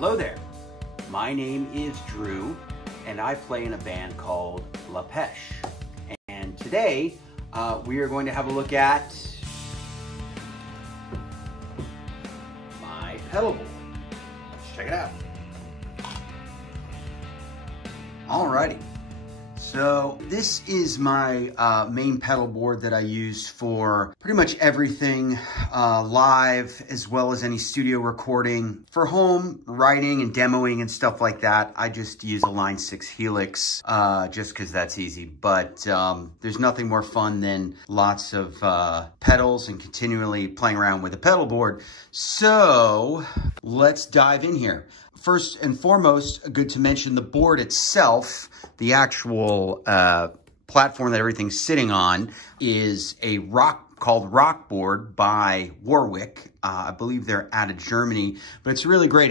Hello there, my name is Drew and I play in a band called LAPêCHE. And today we are going to have a look at my pedal board. Let's check it out. Alrighty. So this is my main pedal board that I use for pretty much everything live, as well as any studio recording. For home writing and demoing and stuff like that, I just use a Line 6 Helix just because that's easy. But there's nothing more fun than lots of pedals and continually playing around with a pedal board. So let's dive in here. First and foremost, good to mention the board itself, the actual platform that everything's sitting on is a called Rockboard by Warwick. I believe they're out of Germany, but it's really great.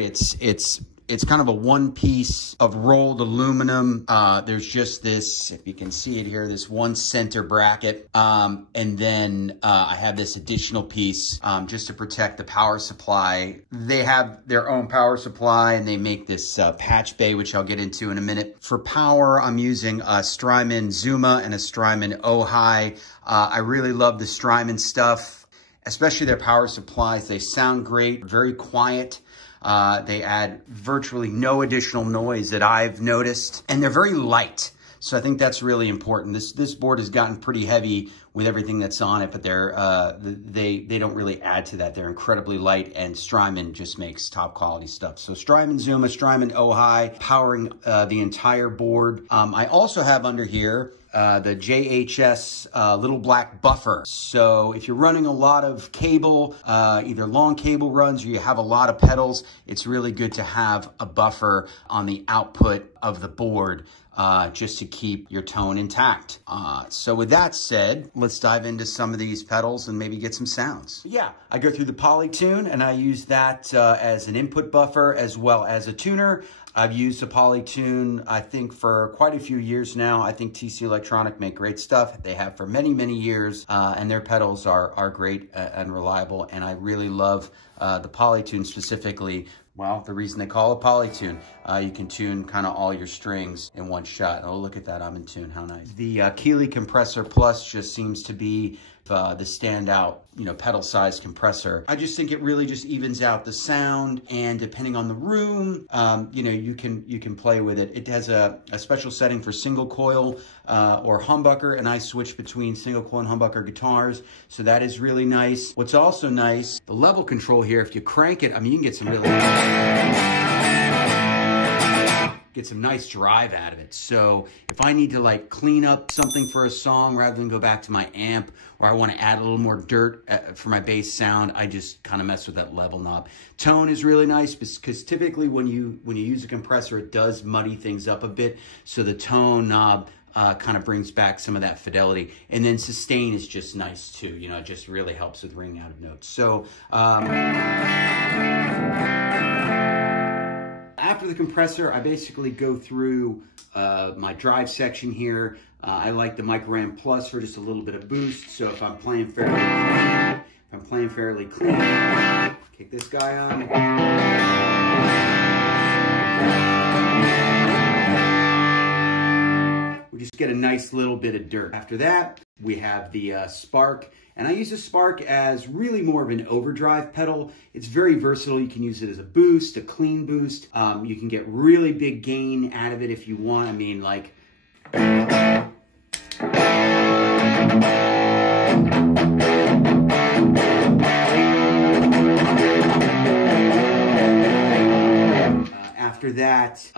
It's kind of a one piece of rolled aluminum. There's just this, if you can see it here, this one center bracket. And then I have this additional piece just to protect the power supply. They have their own power supply and they make this patch bay, which I'll get into in a minute. For power, I'm using a Strymon Zuma and a Strymon Ojai. I really love the Strymon stuff, especially their power supplies. They sound great, very quiet. They add virtually no additional noise that I've noticed, and they're very light. So I think that's really important. This board has gotten pretty heavy with everything that's on it, but they don't really add to that. They're incredibly light, and Strymon just makes top quality stuff. So Strymon Zuma, Strymon Ojai, powering the entire board. I also have under here the JHS little black buffer. So if you're running a lot of cable, either long cable runs or you have a lot of pedals, it's really good to have a buffer on the output of the board just to keep your tone intact. So with that said, let's dive into some of these pedals and maybe get some sounds. Yeah, I go through the PolyTune and I use that as an input buffer as well as a tuner. I've used a PolyTune, I think, for quite a few years now. I think TC Electronic make great stuff. They have for many, many years, and their pedals are great and reliable. And I really love the PolyTune specifically. Well, the reason they call it PolyTune, you can tune kind of all your strings in one shot. Oh, look at that, I'm in tune, how nice. The Keeley Compressor Plus just seems to be the standout, pedal size compressor. I just think it really just evens out the sound, and depending on the room, you can play with it. It has a special setting for single coil or humbucker, and I switch between single coil and humbucker guitars, so that is really nice. What's also nice, the level control here, if you crank it, I mean, you can get some nice drive out of it. So if I need to like clean up something for a song rather than go back to my amp, or I want to add a little more dirt for my bass sound, I just kind of mess with that level knob. Tone is really nice because typically when you use a compressor, it does muddy things up a bit. So the tone knob kind of brings back some of that fidelity. And then sustain is just nice too. It just really helps with ringing out of notes. So after the compressor, I basically go through my drive section here. I like the Micro Amp Plus for just a little bit of boost. So if I'm playing fairly clean, kick this guy on. We just get a nice little bit of dirt. After that, we have the Spark. And I use the Spark as really more of an overdrive pedal. It's very versatile. You can use it as a boost, a clean boost. You can get really big gain out of it if you want. I mean, like... After that,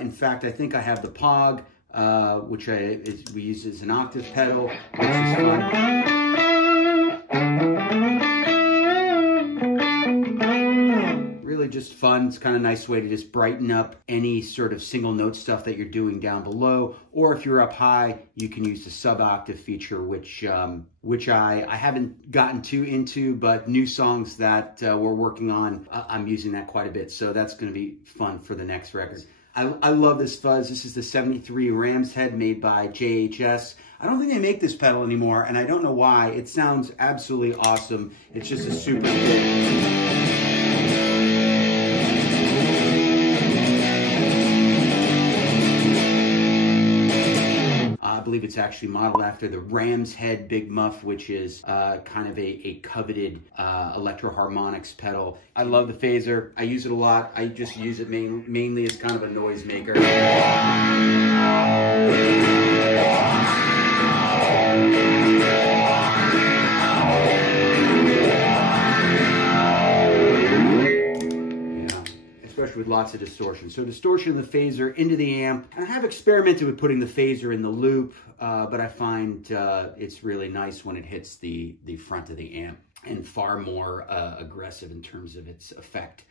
in fact, I think I have the Pog, which we use as an octave pedal, which is fun. Really just fun. It's kind of a nice way to just brighten up any sort of single note stuff that you're doing down below. Or if you're up high, you can use the sub-octave feature, which I haven't gotten too into, but new songs that we're working on, I'm using that quite a bit. So that's going to be fun for the next record. I love this fuzz. This is the 73 Ram's Head made by JHS. I don't think they make this pedal anymore, and I don't know why. It sounds absolutely awesome. It's just a super good. believe it's actually modeled after the Ram's Head Big Muff, which is kind of a coveted Electro-Harmonix pedal. I love the phaser. I use it a lot. I just use it mainly as kind of a noisemaker. Especially with lots of distortion. So distortion of the phaser into the amp. And I have experimented with putting the phaser in the loop, but I find it's really nice when it hits the front of the amp, and far more aggressive in terms of its effect.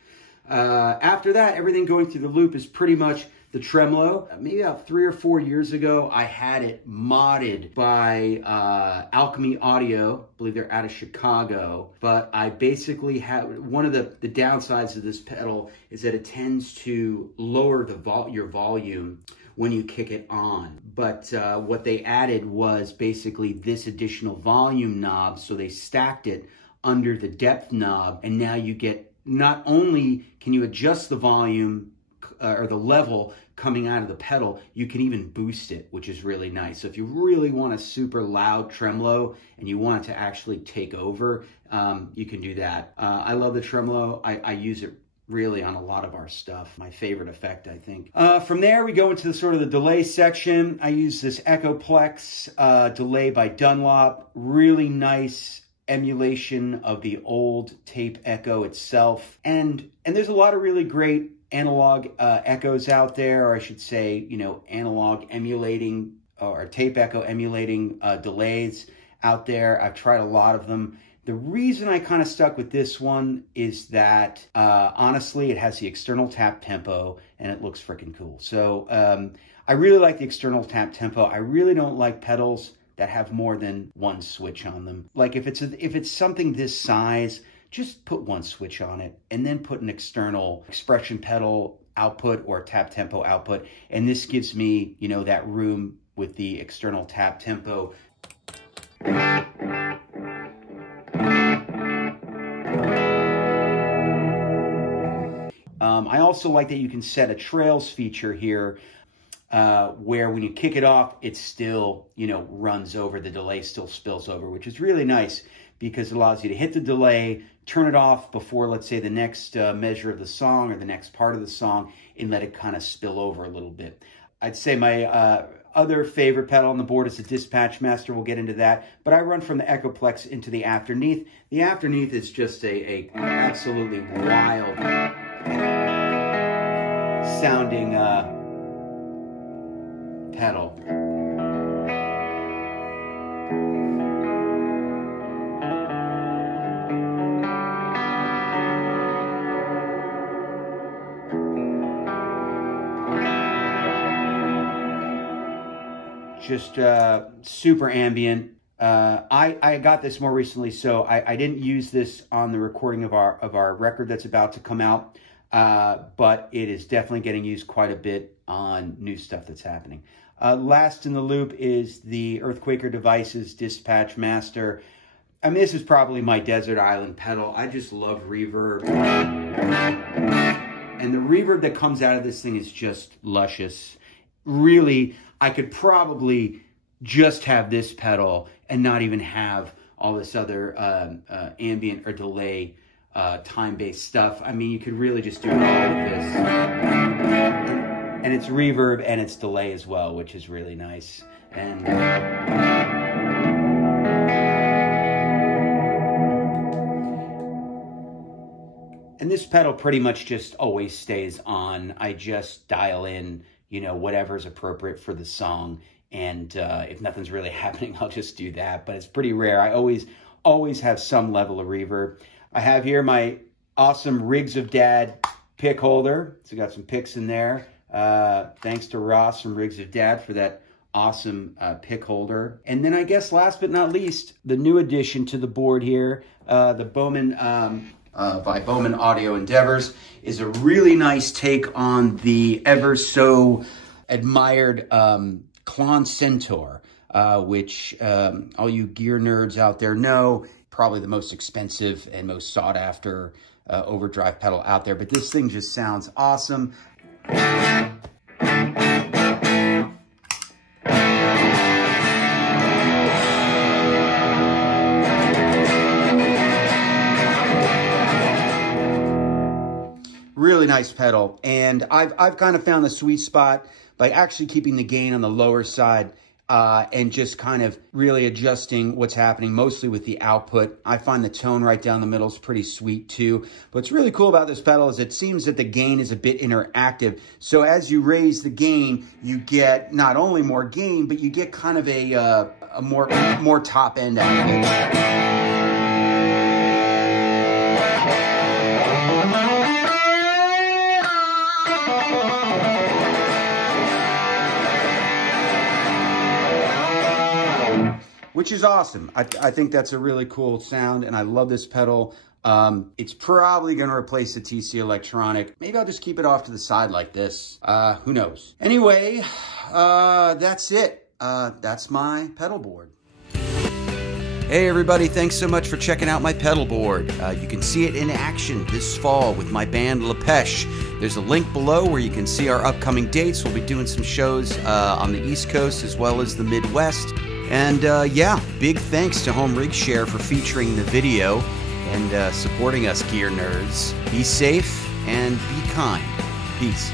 After that, everything going through the loop is pretty much the tremolo. Maybe about 3 or 4 years ago, I had it modded by Alchemy Audio. I believe they're out of Chicago. But I basically have, one of the downsides of this pedal is that it tends to lower your volume when you kick it on. But what they added was basically this additional volume knob. So they stacked it under the depth knob, and now you get, not only can you adjust the volume or the level coming out of the pedal, you can even boost it, which is really nice. So if you really want a super loud tremolo and you want it to actually take over, you can do that. I love the tremolo. I use it really on a lot of our stuff. My favorite effect, I think. From there, we go into the sort of the delay section. I use this Echoplex delay by Dunlop. Really nice emulation of the old tape echo itself. And there's a lot of really great analog echoes out there, or I should say, you know, analog emulating or tape echo emulating delays out there. I've tried a lot of them. The reason I kind of stuck with this one is that, honestly, it has the external tap tempo and it looks freaking cool. So I really like the external tap tempo. I really don't like pedals that have more than one switch on them. Like if it's something this size, just put one switch on it and then put an external expression pedal output or tap tempo output. And this gives me, you know, that room with the external tap tempo. I also like that you can set a trails feature here, where when you kick it off, it still, you know, runs over, the delay still spills over, which is really nice because it allows you to hit the delay, turn it off before, let's say, the next measure of the song or the next part of the song, and let it kind of spill over a little bit. I'd say my other favorite pedal on the board is the Dispatch Master. We'll get into that. But I run from the Echoplex into the Afterneath. The Afterneath is just a absolutely wild sounding pedal. Just super ambient. I got this more recently, so I didn't use this on the recording of our record that's about to come out, but it is definitely getting used quite a bit on new stuff that's happening. Last in the loop is the Earthquaker Devices Dispatch Master. I mean, this is probably my desert island pedal. I just love reverb. And the reverb that comes out of this thing is just luscious. Really, I could probably just have this pedal and not even have all this other ambient or delay time-based stuff. I mean, you could really just do all of this. And it's reverb and it's delay as well, which is really nice. And this pedal pretty much just always stays on. I just dial in, you know, whatever's appropriate for the song. And if nothing's really happening, I'll just do that. But it's pretty rare. I always have some level of reverb. I have here my awesome Rigs of Dad pick holder. So I got some picks in there. Thanks to Ross from Rigs of Dad for that awesome pick holder. And then I guess last but not least, the new addition to the board here, the Bowman by Bowman Audio Endeavors, is a really nice take on the ever so admired Klon Centaur, which all you gear nerds out there know, probably the most expensive and most sought after overdrive pedal out there. But this thing just sounds awesome. really nice pedal. And I've kind of found the sweet spot by actually keeping the gain on the lower side and just kind of really adjusting what's happening mostly with the output. I find the tone right down the middle is pretty sweet too. But what's really cool about this pedal is it seems that the gain is a bit interactive. So as you raise the gain, you get not only more gain, but you get kind of a more top end out of it. Which is awesome. I think that's a really cool sound, and I love this pedal. It's probably going to replace the TC Electronic. Maybe I'll just keep it off to the side like this. Who knows? Anyway, that's it. That's my pedal board. Hey everybody, thanks so much for checking out my pedal board. You can see it in action this fall with my band LAPêCHE. There's a link below where you can see our upcoming dates. We'll be doing some shows on the East Coast as well as the Midwest. And yeah, big thanks to homerigshare for featuring the video and supporting us gear nerds. Be safe and be kind. Peace.